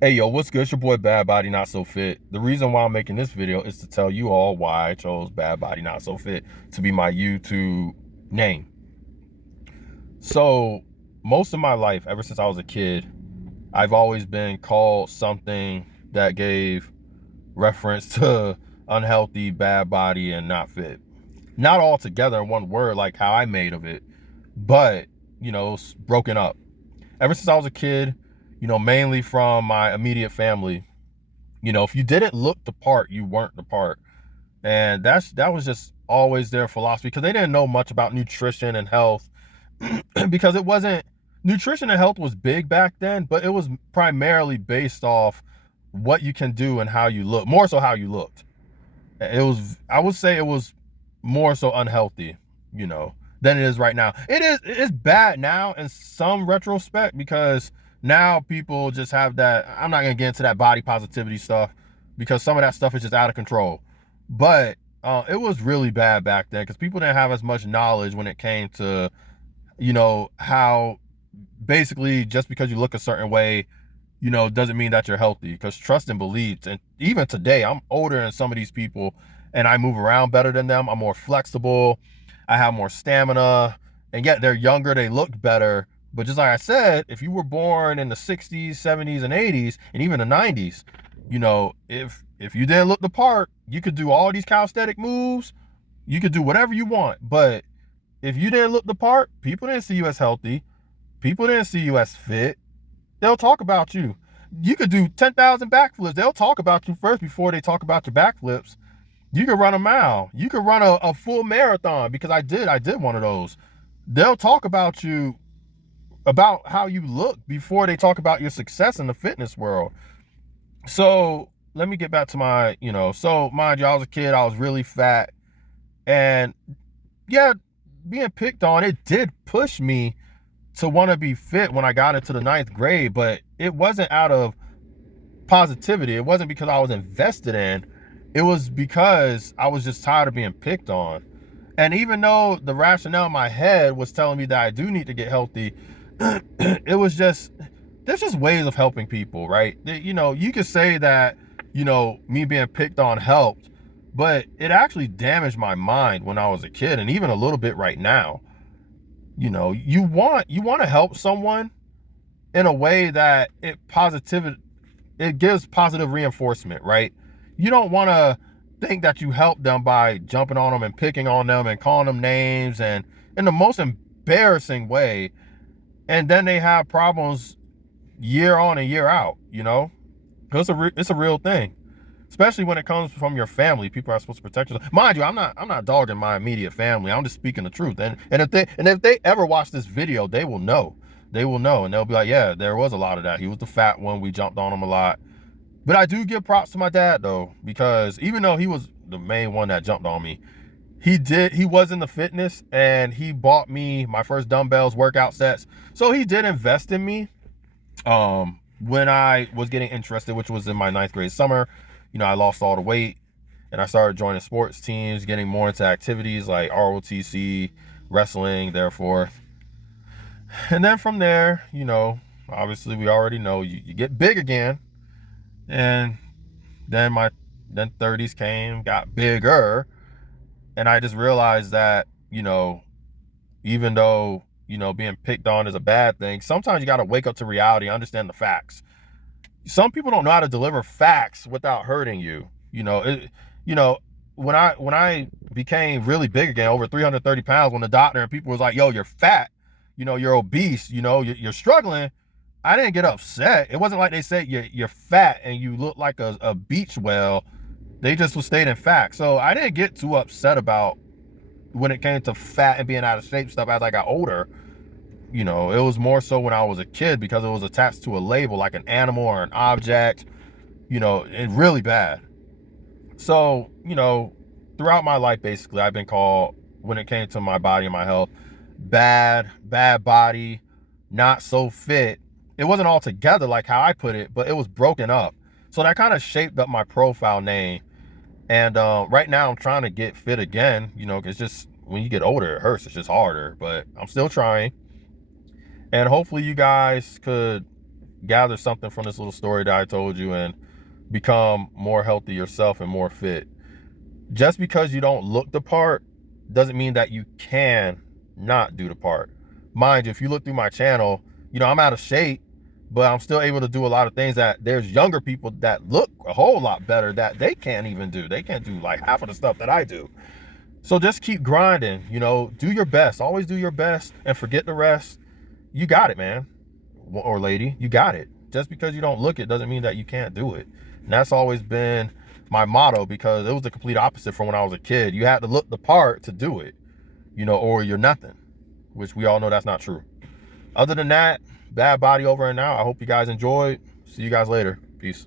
Hey yo, what's good? It's your boy Bad Body Not So Fit. The reason why I'm making this video is to tell you all why I chose Bad Body Not So Fit to be my YouTube name. So, most of my life, ever since I was a kid, I've always been called something that gave reference to unhealthy, bad body, and not fit. Not all together in one word like how I made of it, but, it's broken up. Ever since I was a kid, mainly from my immediate family, if you didn't look the part, you weren't the part. And that was just always their philosophy because they didn't know much about nutrition and health because it wasn't nutrition and health was big back then, but it was primarily based off what you can do and how you look, more so how you looked. I would say it was more so unhealthy, than it is right now. It's bad now in some retrospect because now people just have that. I'm not gonna get into that body positivity stuff because some of that stuff is just out of control. But it was really bad back then because people didn't have as much knowledge when it came to, how basically just because you look a certain way, doesn't mean that you're healthy, because trust and beliefs. And even today, I'm older than some of these people and I move around better than them. I'm more flexible. I have more stamina, and yet they're younger. They look better. But just like I said, if you were born in the 60s, 70s, and 80s, and even the 90s, if you didn't look the part, you could do all these calisthenic moves. You could do whatever you want. But if you didn't look the part, people didn't see you as healthy. People didn't see you as fit. They'll talk about you. You could do 10,000 backflips. They'll talk about you first before they talk about your backflips. You could run a mile. You could run a full marathon, because I did one of those. They'll talk about you, about how you look, before they talk about your success in the fitness world. So let me get back to so mind you, I was a kid, I was really fat. And yeah, being picked on, it did push me to want to be fit when I got into the ninth grade, but it wasn't out of positivity. It wasn't because I was invested in. It was because I was just tired of being picked on. And even though the rationale in my head was telling me that I do need to get healthy, it was just, there's just ways of helping people, right? You could say that, me being picked on helped, but it actually damaged my mind when I was a kid, and even a little bit right now. You want to help someone in a way that it gives positive reinforcement, right? You don't want to think that you help them by jumping on them and picking on them and calling them names and in the most embarrassing way, and then they have problems year on and year out. It's a real thing, especially when it comes from your family. People are supposed to protect you. Mind you, I'm not dogging my immediate family. I'm just speaking the truth. And if they ever watch this video, they will know. They will know, and they'll be like, yeah, there was a lot of that. He was the fat one. We jumped on him a lot. But I do give props to my dad though, because even though he was the main one that jumped on me, he was in the fitness, and he bought me my first dumbbells, workout sets. So he did invest in me when I was getting interested, which was in my ninth grade summer. I lost all the weight, and I started joining sports teams, getting more into activities like ROTC, wrestling, therefore. And then from there, obviously we already know you get big again. And then 30s came, got bigger, and I just realized that, even though, being picked on is a bad thing, sometimes you got to wake up to reality, understand the facts. Some people don't know how to deliver facts without hurting you. You know, when I became really big again, over 330 pounds, when the doctor and people was like, yo, you're fat, you're obese, you're struggling, I didn't get upset. It wasn't like they said you're fat and you look like a beach whale. They just was stating facts. So I didn't get too upset about when it came to fat and being out of shape stuff as I got older. It was more so when I was a kid, because it was attached to a label like an animal or an object, and really bad. So, throughout my life, basically, I've been called, when it came to my body and my health, bad body, not so fit. It wasn't all together like how I put it, but it was broken up. So that kind of shaped up my profile name. And right now I'm trying to get fit again, because just when you get older, it hurts. It's just harder, but I'm still trying. And hopefully you guys could gather something from this little story that I told you and become more healthy yourself and more fit. Just because you don't look the part doesn't mean that you can not do the part. Mind you, if you look through my channel, you know, I'm out of shape, but I'm still able to do a lot of things that there's younger people that look a whole lot better that they can't even do. They can't do like half of the stuff that I do. So just keep grinding, you know, do your best. Always do your best and forget the rest. You got it, man or lady. You got it. Just because you don't look it doesn't mean that you can't do it. And that's always been my motto, because it was the complete opposite from when I was a kid. You had to look the part to do it, you know, or you're nothing, which we all know that's not true. Other than that, Bad Body over and out. I hope you guys enjoyed. See you guys later. Peace.